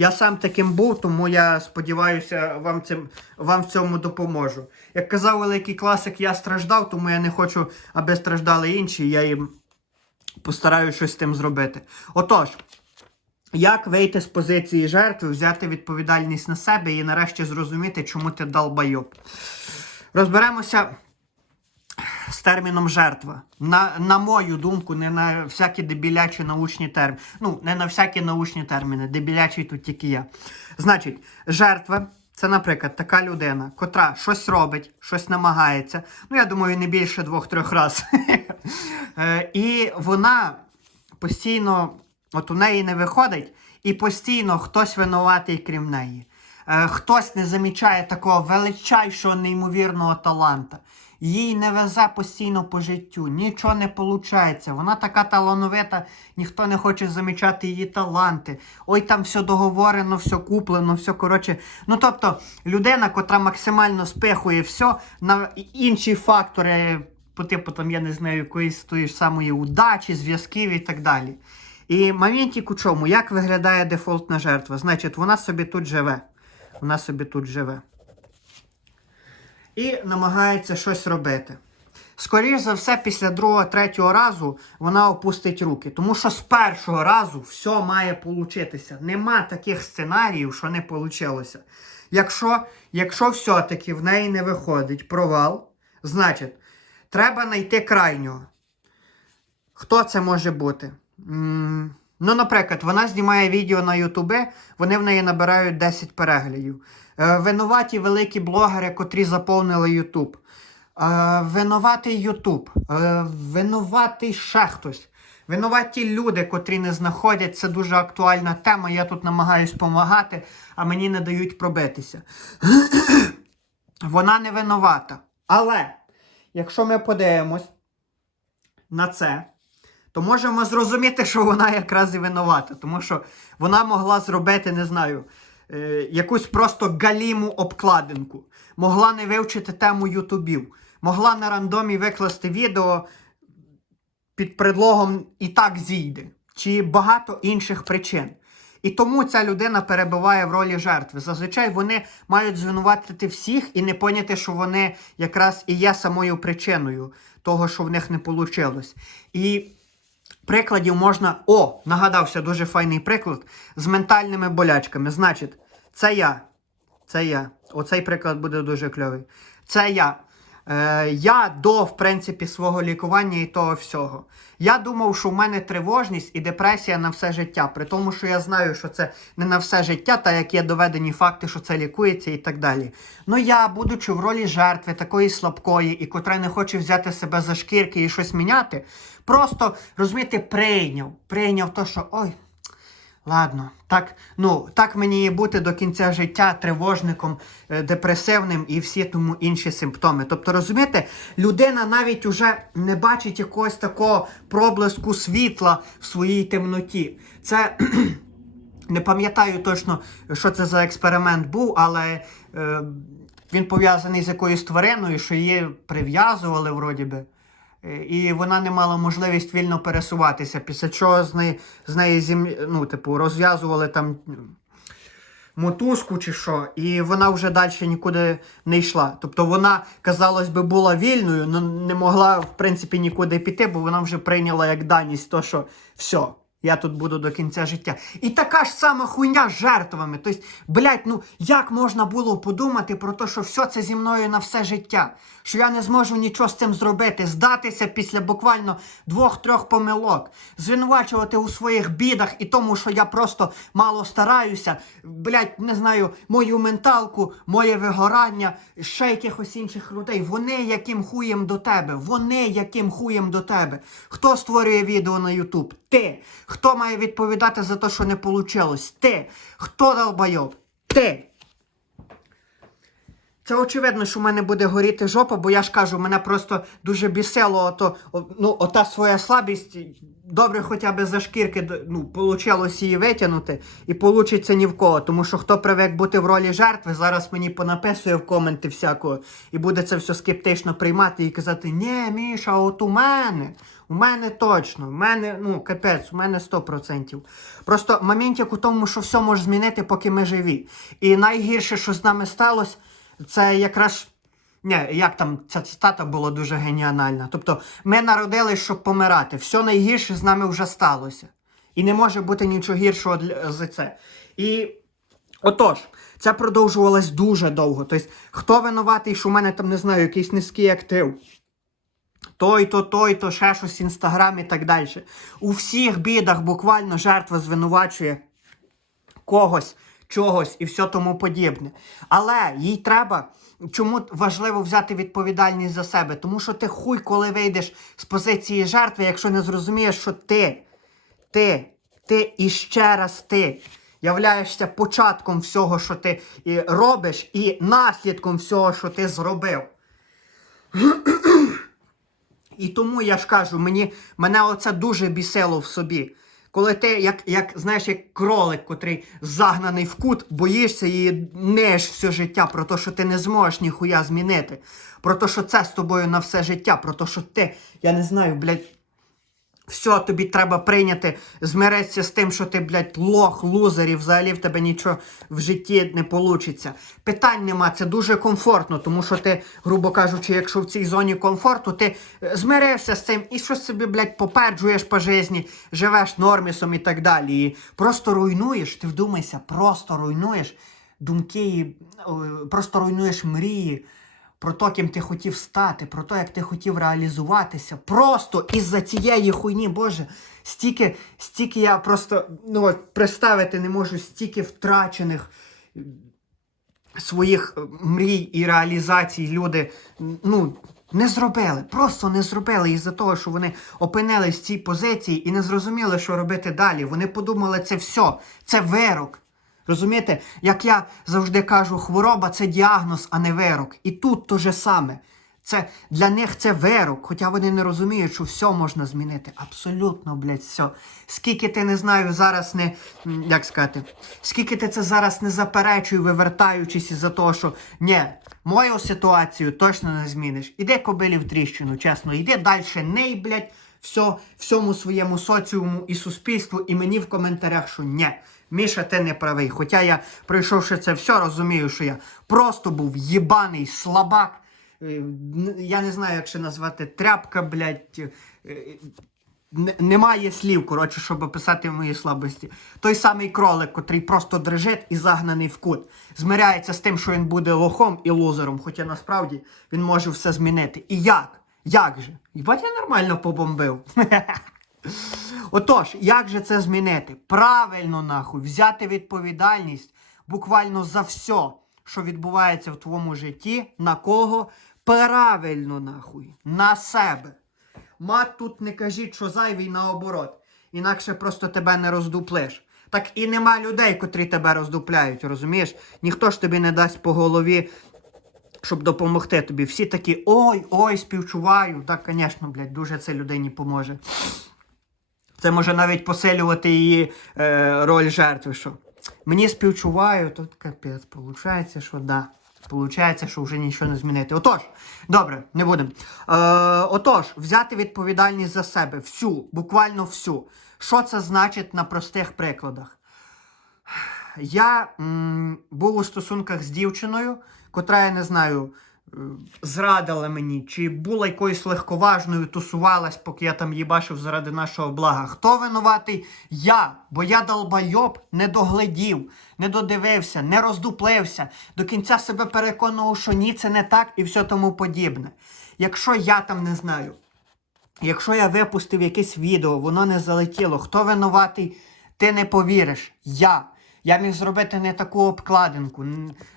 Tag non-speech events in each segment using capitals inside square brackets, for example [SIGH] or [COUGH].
Я сам таким був, тому я сподіваюся, вам цим вам в цьому допоможу. Як казав великий класик, я страждав, тому я не хочу, аби страждали інші. Я їм постараюся щось з тим зробити. Отож, як вийти з позиції жертви, взяти відповідальність на себе і нарешті зрозуміти, чому ти долбайоб. Розберемося з терміном жертва. На, на мою думку, не на всякі дебілячі научні терміни. Ну, не на всякі научні терміни. Дебілячий тут тільки я. Значить, жертва це, наприклад, така людина, котра щось робить, щось намагається. Ну, я думаю, не більше двох-трьох разів. [LAUGHS] Е, І вона постійно, от у неї не виходить, і постійно хтось винуватий крім неї. Е, Хтось не замічає такого величайшого, неймовірного таланта. Їй не везе постійно по життю, нічого не виходить. Вона така талановита, ніхто не хоче замічати її таланти. Ой, там все договорено, все куплено, все коротше. Ну тобто, людина, котра максимально спихує все на інші фактори, по типу там, я не знаю, якоїсь тої ж самої удачі, зв'язків і так далі. І моментик у чому, як виглядає дефолтна жертва? Значить, вона собі тут живе. Вона собі тут живе і намагається щось робити. Скоріше за все, після другого, третього разу вона опустить руки. Тому що з першого разу все має получитися. Нема таких сценаріїв, що не вийшло. Якщо, якщо все-таки в неї не виходить провал, значить, треба знайти крайнього. Хто це може бути? М, Ну, наприклад, вона знімає відео на Ютубі, вони в неї набирають 10 переглядів. Е, Винуваті великі блогери, котрі заповнили Ютуб. Е, Винуватий Ютуб. Е, Винуватий ще хтось. Винуваті люди, котрі не знаходять, це дуже актуальна тема. Я тут намагаюсь допомагати, а мені не дають пробитися. [CLEARS THROAT] Вона не винувата. Але, якщо ми подивимось на це, то можемо зрозуміти, що вона якраз і винувата. Тому що вона могла зробити, не знаю, е, якусь просто галіму обкладинку. Могла не вивчити тему ютубів. Могла на рандомі викласти відео під предлогом і так зійде. Чи багато інших причин. І тому ця людина перебуває в ролі жертви. Зазвичай вони мають звинуватити всіх і не поняти, що вони якраз і є самою причиною того, що в них не вийшло. І прикладів можна. О, нагадався дуже файний приклад з ментальними болячками. Значить, це я. Це я. Оцей приклад буде дуже кльовий. Це я. Е, я до, в принципі, свого лікування і того всього. Я думав, що в мене тривожність і депресія на все життя. При тому, що я знаю, що це не на все життя, та як є доведені факти, що це лікується і так далі. Ну я, будучи в ролі жертви, такої слабкої, і котра не хоче взяти себе за шкірки і щось міняти, просто розумієте, прийняв. Прийняв то, що ой. Ладно, так, ну, так мені і бути до кінця життя тривожником, е, депресивним і всі тому інші симптоми. Тобто, розумієте, людина навіть уже не бачить якогось такого проблиску світла в своїй темноті. Це [CLEARS THROAT] не пам'ятаю точно, що це за експеримент був, але е, він пов'язаний з якоюсь твариною, що її прив'язували, вроді би. Е, І вона не мала можливість вільно пересуватися, після чого з неї, з неї зім... ну, типу, розв'язували там мотузку чи що, і вона вже далі нікуди не йшла. Тобто вона, казалось би, була вільною, але не могла, в принципі, нікуди піти, бо вона вже прийняла як даність то, що все. Я тут буду до кінця життя. І така ж сама хуйня з жертвами. Тобто, блядь, ну як можна було подумати про те, що все це зі мною на все життя? Що я не зможу нічого з цим зробити, здатися після буквально двох-трьох помилок, звинувачувати у своїх бідах і тому, що я просто мало стараюся, блядь, не знаю, мою менталку, моє вигорання, ще якихось інших людей. Вони яким хуєм до тебе, вони яким хуєм до тебе. Хто створює відео на Ютуб? Ти. Хто має відповідати за те, що не вийшло? Ти. Хто долбайоб? Ти. Це очевидно, що в мене буде горіти жопа, бо я ж кажу, мене просто дуже бісило ото, ну, ота своя слабість. Добре, хоча б за шкірки ну, получилось її витягнути, і получиться ні в кого. Тому що хто привик бути в ролі жертви, зараз мені понаписує в коменти всякого, і буде це все скептично приймати і казати: Ні, Міша, от у мене. У мене точно, у мене, ну, капець, у мене 100%. Просто моментик у тому, що все може змінити, поки ми живі. І найгірше, що з нами сталося, це якраз. Ні, як там ця цитата була дуже геніальна. Тобто, ми народились, щоб помирати. Все найгірше з нами вже сталося. І не може бути нічого гіршого для, за це. І отож, це продовжувалось дуже довго. Тобто, хто винуватий, що в мене там, не знаю, якийсь низький актив, той, то, той, то ще щось інстаграм і так далі. У всіх бідах буквально жертва звинувачує когось, чогось і все тому подібне. Але їй треба. Чому важливо взяти відповідальність за себе? Тому що ти хуй, коли вийдеш з позиції жертви, якщо не зрозумієш, що ти, ти, ти і ще раз ти являєшся початком всього, що ти робиш, і наслідком всього, що ти зробив. І тому я ж кажу, мені, мене оце дуже бісило в собі. Коли ти, як, як, знаєш, як кролик, котрий загнаний в кут, боїшся і неш все життя про те, що ти не зможеш ніхуя змінити. Про те, що це з тобою на все життя, про те, що ти, я не знаю, блядь, все, тобі треба прийняти, змиритися з тим, що ти, блядь, лох, лузер, і взагалі в тебе нічого в житті не получиться. Питань нема, це дуже комфортно, тому що ти, грубо кажучи, якщо в цій зоні комфорту, ти е, змирився з цим і щось собі, блядь, попереджуєш по житті, живеш нормісом і так далі. І просто руйнуєш, ти вдумайся, просто руйнуєш думки, просто руйнуєш мрії про те, ким ти хотів стати, про те, як ти хотів реалізуватися. Просто із-за цієї хуйні, Боже, стільки, стільки я просто ну, представити не можу, стільки втрачених своїх е, мрій і реалізацій люди ну, не зробили. Просто не зробили із-за того, що вони опинились в цій позиції і не зрозуміли, що робити далі. Вони подумали, це все, це вирок. Розумієте, як я завжди кажу, хвороба це діагноз, а не вирок. І тут то же саме. Це для них це вирок, хоча вони не розуміють, що все можна змінити. Абсолютно, блядь, все. Скільки ти не знаю, зараз не як сказати, скільки ти це зараз не заперечуй, вивертаючись із-за того, що ні, мою ситуацію точно не зміниш. Іди кобилі в тріщину, чесно, іди далі, ней, блядь, все, всьому своєму соціуму і суспільству, і мені в коментарях, що ні. Міша, ти не правий. Хоча я, пройшовши це все, розумію, що я просто був єбаний слабак. Е, Я не знаю, як ще назвати тряпка, блядь. е, е, Немає слів, коротше, щоб описати мої слабості. Той самий кролик, котрий просто дрижить і загнаний в кут. Змиряється з тим, що він буде лохом і лузером, хоча насправді він може все змінити. І як? Як же? Їбать, я нормально побомбив. [LAUGHS] Отож, як же це змінити? Правильно, нахуй, взяти відповідальність буквально за все, що відбувається в твоєму житті, на кого? Правильно, нахуй, на себе. Мат тут не кажіть, що зайвий наоборот. Інакше просто тебе не роздуплиш. Так і нема людей, котрі тебе роздупляють, розумієш? Ніхто ж тобі не дасть по голові, щоб допомогти тобі. Всі такі ой, ой, співчуваю. Так, звісно, блядь, дуже це людині поможе. Це може навіть посилювати її е, роль жертви. Що мені співчуваю, тут капець. Получається, що да. Получається, що вже нічого не змінити. Отож, добре, не будемо. Е, отож, взяти відповідальність за себе. Всю, буквально всю. Що це значить на простих прикладах? Я м, був у стосунках з дівчиною, котра, я не знаю, е, зрадила мені, чи була якоюсь легковажною, тусувалась, поки я там їбашив заради нашого блага. Хто винуватий? Я. Бо я долбайоб не доглядів, не додивився, не роздуплився, до кінця себе переконував, що ні, це не так і все тому подібне. Якщо я там не знаю, Якщо я випустив якесь відео, воно не залетіло, хто винуватий, ти не повіриш. Я. Я міг зробити не таку обкладинку,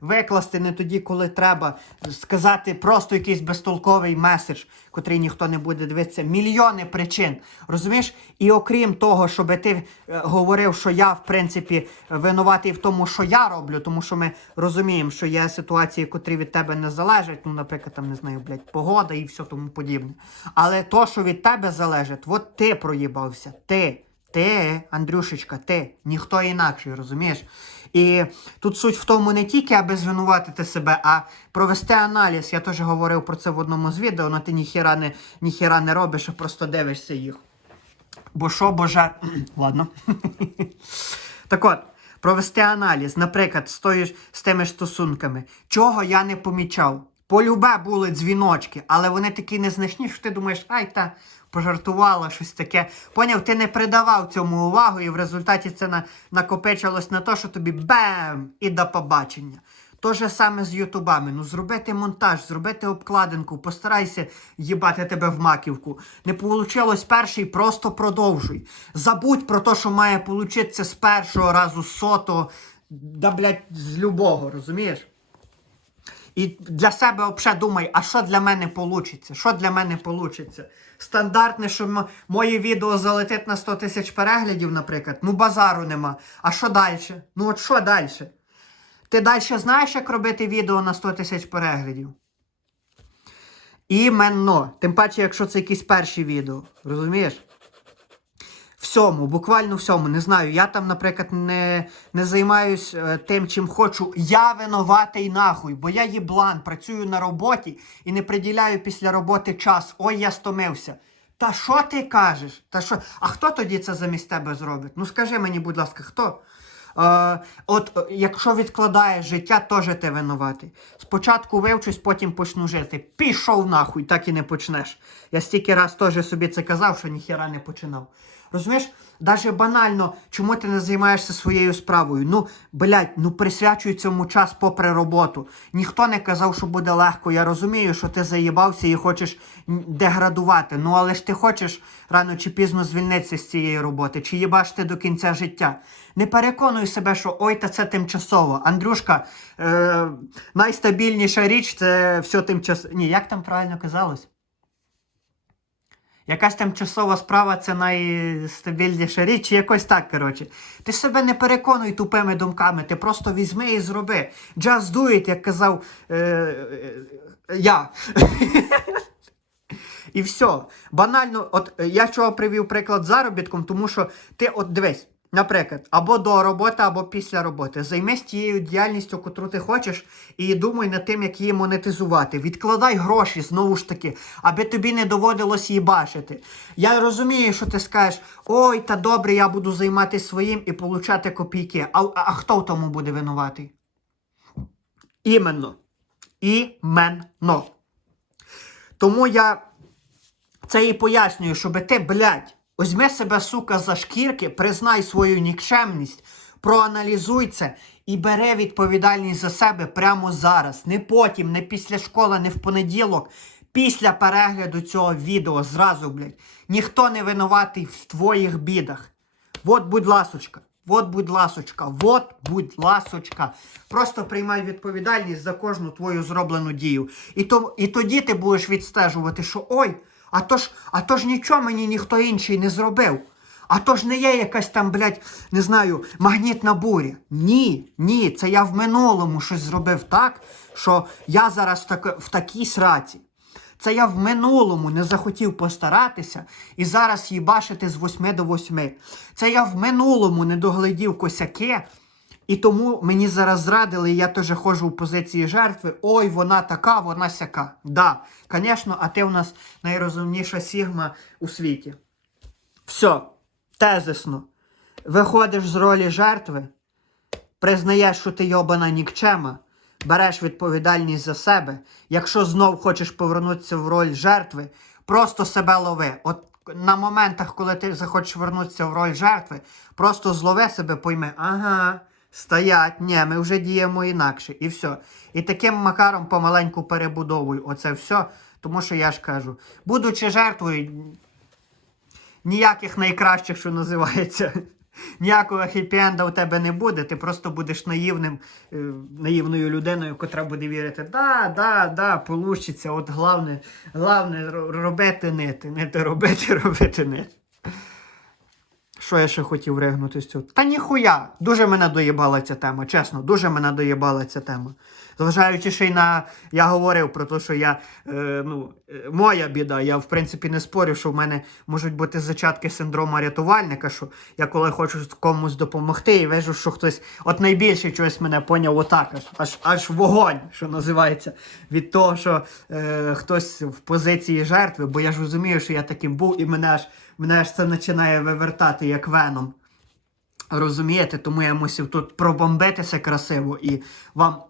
викласти не тоді, коли треба, сказати просто якийсь безтолковий меседж, котрий ніхто не буде дивитися. Мільйони причин. Розумієш? І окрім того, щоб ти е, говорив, що я, в принципі, винуватий в тому, що я роблю, тому що ми розуміємо, що є ситуації, котрі від тебе не залежать. Ну, наприклад, там не знаю, блядь, погода і все тому подібне. Але то, що від тебе залежить, от ти проїбався. Ти. Ти, Андрюшечка, ти, ніхто інакший, розумієш? І тут суть в тому не тільки, аби звинуватити себе, а провести аналіз. Я теж говорив про це в одному з відео, але ти ніхіра не, ніхіра не робиш, а просто дивишся їх. Бо що, боже. [CLEARS THROAT] Ладно. [LAUGHS] так от, провести аналіз, наприклад, з, з тими ж стосунками. Чого я не помічав? Полюбе були дзвіночки, але вони такі незначні, що ти думаєш, ай та пожартувала щось таке. Поняв, ти не придавав цьому увагу, і в результаті це на, накопичилось на те, що тобі бем! І до побачення. То же саме з ютубами. Ну зробити монтаж, зробити обкладинку, постарайся їбати тебе в маківку. Не получилось перший, просто продовжуй. Забудь про те, що має получитися з першого разу, сотого, да блядь, з любого, розумієш? І для себе взагалі думай, а що для мене вийде? Що для мене вийде? Стандартне, що моє відео залетить на 100 тисяч переглядів, наприклад. Ну, базару нема. А що далі? Ну от що далі? Ти далі знаєш, як робити відео на 100 тисяч переглядів? Іменно. Тим паче, якщо це якісь перші відео. Розумієш? Всьому, буквально всьому. Не знаю. Я там, наприклад, не, не займаюсь е, тим, чим хочу. Я винуватий нахуй, бо я їблан, працюю на роботі і не приділяю після роботи час. Ой, я стомився. Та що ти кажеш? Та що? А хто тоді це замість тебе зробить? Ну скажи мені, будь ласка, хто? Е, от якщо відкладаєш життя, теж ти винуватий. Спочатку вивчусь, потім почну жити. Пішов нахуй, так і не почнеш. Я стільки раз теж собі це казав, що ніхіра не починав. Розумієш, навіть банально, чому ти не займаєшся своєю справою? Ну, блядь, ну присвячуй цьому час попри роботу. Ніхто не казав, що буде легко. Я розумію, що ти заїбався і хочеш деградувати. Ну але ж ти хочеш рано чи пізно звільнитися з цієї роботи, чи їбаш ти до кінця життя. Не переконуй себе, що ой, та це тимчасово. Андрюшка, е, найстабільніша річ це все тимчасово. Ні, як там правильно казалось? Якась тимчасова справа це найстабільніша річ, якось так, коротше. Ти себе не переконуй тупими думками, ти просто візьми і зроби. Just do it, як казав е, е, я. [LAUGHS] І все. Банально, от я чого привів приклад заробітком, тому що ти, от дивись, наприклад, або до роботи, або після роботи. Займись тією діяльністю, котру ти хочеш, і думай над тим, як її монетизувати. Відкладай гроші знову ж таки, аби тобі не доводилось її бачити. Я розумію, що ти скажеш, ой, та добре, я буду займатися своїм і получати копійки. А, а, хто в тому буде винуватий? Іменно. Іменно. Тому я це і пояснюю, щоб ти, блядь, візьми себе, сука, за шкірки, признай свою нікчемність, проаналізуй це і бери відповідальність за себе прямо зараз. Не потім, не після школи, не в понеділок. Після перегляду цього відео зразу, блядь. Ніхто не винуватий в твоїх бідах. Вот, будь ласочка. Вот, будь ласочка, вот, будь ласочка. Просто приймай відповідальність за кожну твою зроблену дію. І, то, і тоді ти будеш відстежувати, що ой, а то ж, а то ж нічого мені ніхто інший не зробив. А то ж не є якась там, блядь, не знаю, магнітна буря. Ні, ні, це я в минулому щось зробив так, що я зараз так, в такій сраці. Це я в минулому не захотів постаратися і зараз їбашити з 8 до 8. Це я в минулому не доглядів косяки, і тому мені зараз зрадили, і я теж ходжу в позиції жертви. Ой, вона така, вона сяка. Да, звісно, а ти у нас найрозумніша сігма у світі. Все, тезисно. Виходиш з ролі жертви, признаєш, що ти йобана нікчема, береш відповідальність за себе. Якщо знов хочеш повернутися в роль жертви, просто себе лови. От на моментах, коли ти захочеш вернутися в роль жертви, просто злови себе, пойми, ага, стоять, ні, ми вже діємо інакше, і все. І таким макаром помаленьку перебудовуй оце все. Тому що я ж кажу, будучи жертвою, ніяких найкращих, що називається, [LAUGHS] Ніякого хеппі-енда у тебе не буде, ти просто будеш наївним, е, наївною людиною, котра буде вірити, да, да, да, получиться. От головне, головне ро- робити нити, нити робити, [LAUGHS] робити нити. Що я ще хотів регнути з цього? Та ніхуя! Дуже мене доїбала ця тема, чесно, дуже мене доїбала ця тема. Зважаючи ще й на. Я говорив про те, що я. Е, ну, е, моя біда, я в принципі не спорю, що в мене можуть бути зачатки синдрому рятувальника, що я коли хочу комусь допомогти і вижу, що хтось. От найбільше чогось мене поняв отак, аж, аж вогонь, що називається, від того, що е, хтось в позиції жертви, бо я ж розумію, що я таким був, і мене аж, мене аж це починає вивертати як веном. Розумієте, тому я мусив тут пробомбитися красиво і вам,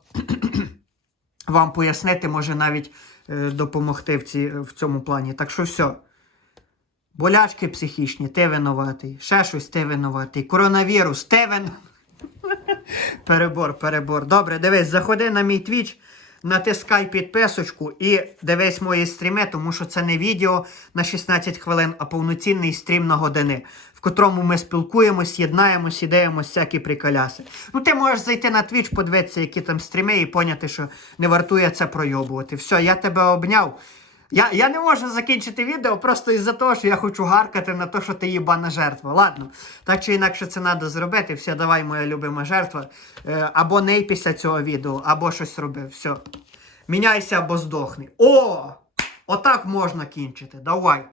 [CLEARS THROAT] вам пояснити, може навіть е, допомогти в, ці, в цьому плані. Так що все. Болячки психічні, ти винуватий. Ще щось ти винуватий. Коронавірус, ти вин... [LAUGHS] перебор, перебор. Добре, дивись, заходи на мій твіч, натискай підписочку і дивись мої стріми, тому що це не відео на 16 хвилин, а повноцінний стрім на години, в котрому ми спілкуємось, єднаємось і даємось всякі приколяси. Ну, ти можеш зайти на твіч, подивитися, які там стріми, і поняти, що не вартує це пройобувати. Все, я тебе обняв. Я, я не можу закінчити відео просто із-за того, що я хочу гаркати на те, що ти їбана жертва. Ладно, так чи інакше це треба зробити. Все, давай, моя любима жертва. Е, або не після цього відео, або щось роби. Все. Міняйся або здохни. О! Отак можна кінчити. Давай.